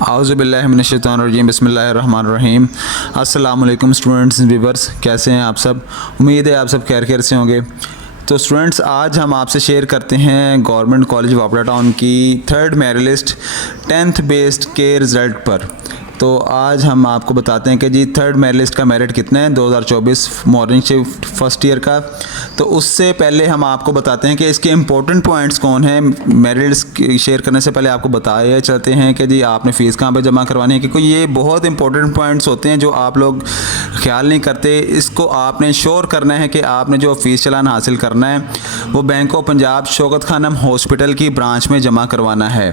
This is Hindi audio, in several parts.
आउज़ुबिल्लाहिमिनश्शैतानिर्रजीम बिस्मिल्लाहिर्रहमानिर्रहीम। अस्सलाम वालेकुम स्टूडेंट्स व्यूअर्स, कैसे हैं आप सब। उम्मीद है आप सब खैर से होंगे। तो स्टूडेंट्स, आज हम आपसे शेयर करते हैं गवर्नमेंट कॉलेज वापड़ा टाउन की third merit list 10th based के रिज़ल्ट पर। तो आज हम आपको बताते हैं कि जी थर्ड मेरिट लिस्ट का मेरिट कितना है 2024 मॉर्निंग शिफ्ट फर्स्ट ईयर का। तो उससे पहले हम आपको बताते हैं कि इसके इम्पोर्टेंट पॉइंट्स कौन हैं। मेरिट लिस्ट शेयर करने से पहले आपको बताए चलते हैं कि जी आपने फ़ीस कहाँ पे जमा करवानी है, क्योंकि ये बहुत इंपॉर्टेंट पॉइंट्स होते हैं जो आप लोग ख्याल नहीं करते। इसको आपने श्योर करना है कि आपने जो फ़ीस चालान हासिल करना है वो bank of Punjab Shaukat Khanum hospital की ब्रांच में जमा करवाना है।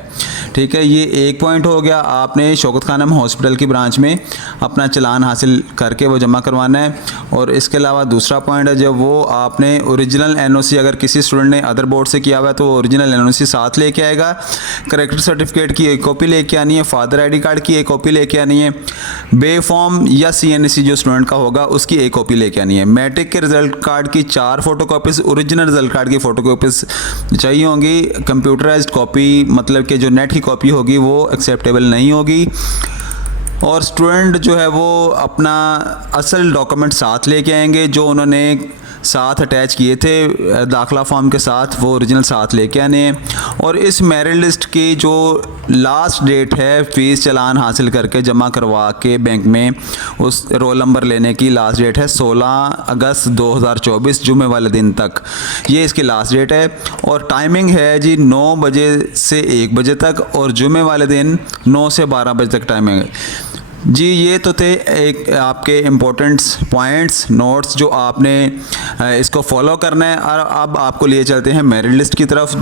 ठीक है, ये एक पॉइंट हो गया। आपने शौकत खानम हॉस्पिटल की ब्रांच में अपना चालान हासिल करके वो जमा करवाना है। और इसके अलावा दूसरा पॉइंट है, जब वो आपने ओरिजिनल एनओसी, अगर किसी स्टूडेंट ने अदर बोर्ड से किया हुआ है तो ओरिजिनल एनओसी साथ लेके आएगा। करेक्टर सर्टिफिकेट की एक कॉपी लेके आनी है, फादर आईडी कार्ड की एक कॉपी लेके आनी है, बे फॉर्म या सीएनसी जो स्टूडेंट का होगा उसकी एक कॉपी लेके आनी है। मैट्रिक के रिजल्ट कार्ड की 4 फोटोकॉपीज़, ओरिजिनल रिजल्ट कार्ड की फोटोकॉपीज़ चाहिए होंगी। कंप्यूटराइज्ड कॉपी, मतलब कि जो नेट की कॉपी होगी वो एक्सेप्टेबल नहीं होगी। और स्टूडेंट जो है वो अपना असल डॉक्यूमेंट साथ लेके आएंगे, जो उन्होंने साथ अटैच किए थे दाखिला फॉर्म के साथ, वो ओरिजिनल साथ लेके आने हैं। और इस मेरिट लिस्ट की जो लास्ट डेट है फ़ीस चालान हासिल करके जमा करवा के बैंक में उस रोल नंबर लेने की लास्ट डेट है 16 अगस्त 2024 जुमे वाले दिन तक, ये इसकी लास्ट डेट है। और टाइमिंग है जी 9 बजे से 1 बजे तक, और जुमे वाले दिन 9 से 12 बजे तक टाइमिंग है जी। ये तो थे एक आपके इम्पोर्टेंट्स पॉइंट्स नोट्स जो आपने इसको फॉलो करना है। और अब आपको लिए चलते हैं मेरिट लिस्ट की तरफ।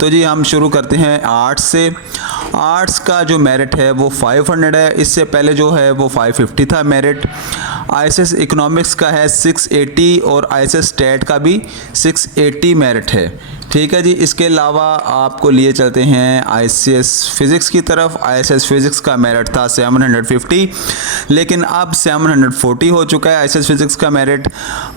तो जी हम शुरू करते हैं आर्ट्स से। आर्ट्स का जो मेरिट है वो 500 है। इससे पहले जो है वो 550 था मेरिट। आईएसएस इकोनॉमिक्स का है 680 और आईएसएस स्टेट का भी 680 मेरिट है। ठीक है जी। इसके अलावा आपको लिए चलते हैं आईसीएस फिज़िक्स की तरफ। आईएसएस फिज़िक्स का मेरिट था 750, लेकिन अब 740 हो चुका है आईएसएस फिज़िक्स का मेरिट।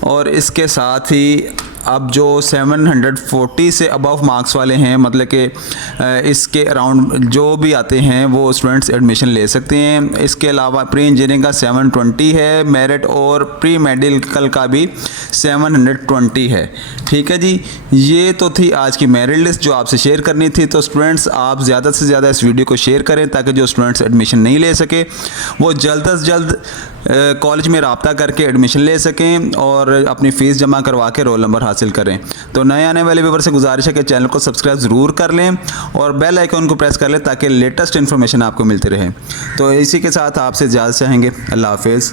और इसके साथ ही अब जो 740 से अबव मार्क्स वाले हैं, मतलब कि इसके अराउंड जो भी आते हैं वो स्टूडेंट्स एडमिशन ले सकते हैं। इसके अलावा प्री इंजीनियरिंग का 720 है मेरिट, और प्री मेडिकल का भी 720 है। ठीक है जी। ये तो थी आज की मेरिट लिस्ट जो आपसे शेयर करनी थी। तो स्टूडेंट्स, आप ज़्यादा से ज़्यादा इस वीडियो को शेयर करें ताकि जो स्टूडेंट्स एडमिशन नहीं ले सके वो जल्द से जल्द कॉलेज में रब्ता करके एडमिशन ले सकें और अपनी फ़ीस जमा करवा के रोल नंबर हासिल करें। तो नए आने वाले व्यूअर से गुजारिश है कि चैनल को सब्सक्राइब ज़रूर कर लें और बेल आइकन को प्रेस कर लें ताकि लेटेस्ट इन्फॉर्मेशन आपको मिलती रहे। तो इसी के साथ आपसे इजाज़त चाहेंगे। अल्लाह हाफिज़।